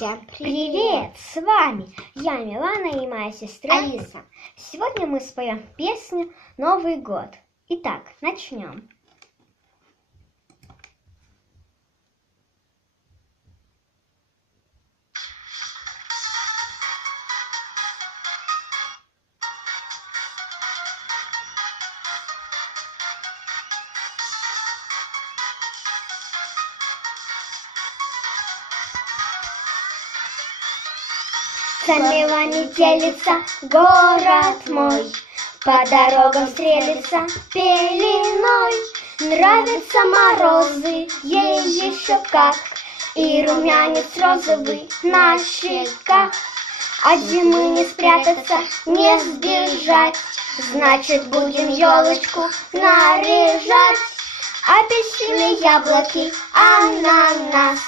Всем привет! С вами я, Милана, и моя сестра Алиса. Сегодня мы споем песню «Новый год». Итак, начнем. Замело метелица, город мой, по дорогам стрелится пеленой. Нравятся морозы, ей еще как, и румянец розовый на щеках. От зимы не спрятаться, не сбежать, значит, будем елочку наряжать. Апельсины, яблоки, ананас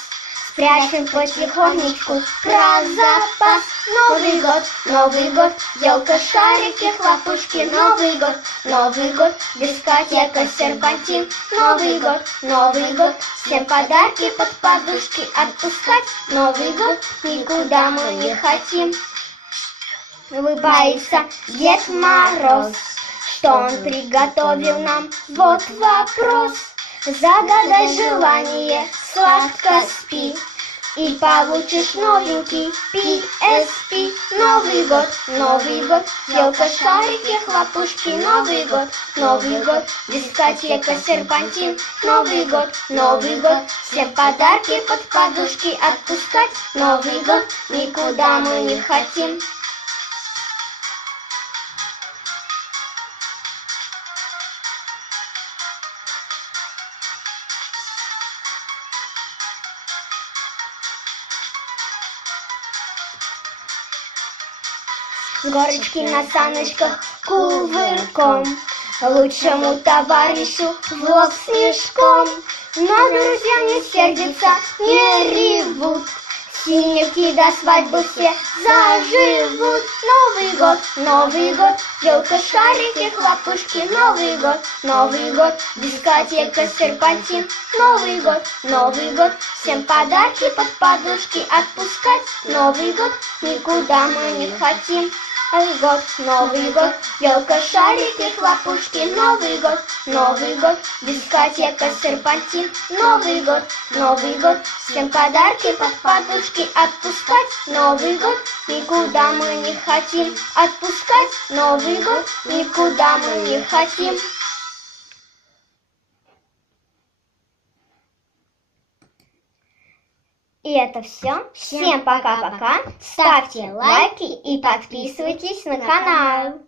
спрячем потихонечку про запас. Новый год, елка, шарики, хлопушки. Новый год, дискотека, серпантин. Новый год, всем подарки под подушки отпускать. Новый год, никуда мы не хотим. Улыбается Дед Мороз, что он приготовил нам? Вот вопрос. Загадай желание, сладко спи, и получишь новенький PSP. Новый год, елка, шарики, хлопушки. Новый год, дискотека, серпантин. Новый год, всем подарки под подушки отпускать. Новый год, никуда мы не хотим. С горочки на саночках кувырком, лучшему товарищу в лоб снежком. Но друзья не сердятся, не ревут, синяки до свадьбы все заживут. Новый год, елка, шарики, хлопушки. Новый год, дискотека, серпантин. Новый год, всем подарки под подушки отпускать. Новый год, никуда мы не хотим. Новый год, елка, шарики, хлопушки. Новый год, дискотека, серпантин. Новый год, всем подарки под подушки отпускать. Новый год, никуда мы не хотим отпускать. Новый год, никуда мы не хотим. И это все. Всем пока-пока. Ставьте лайки и подписывайтесь на канал.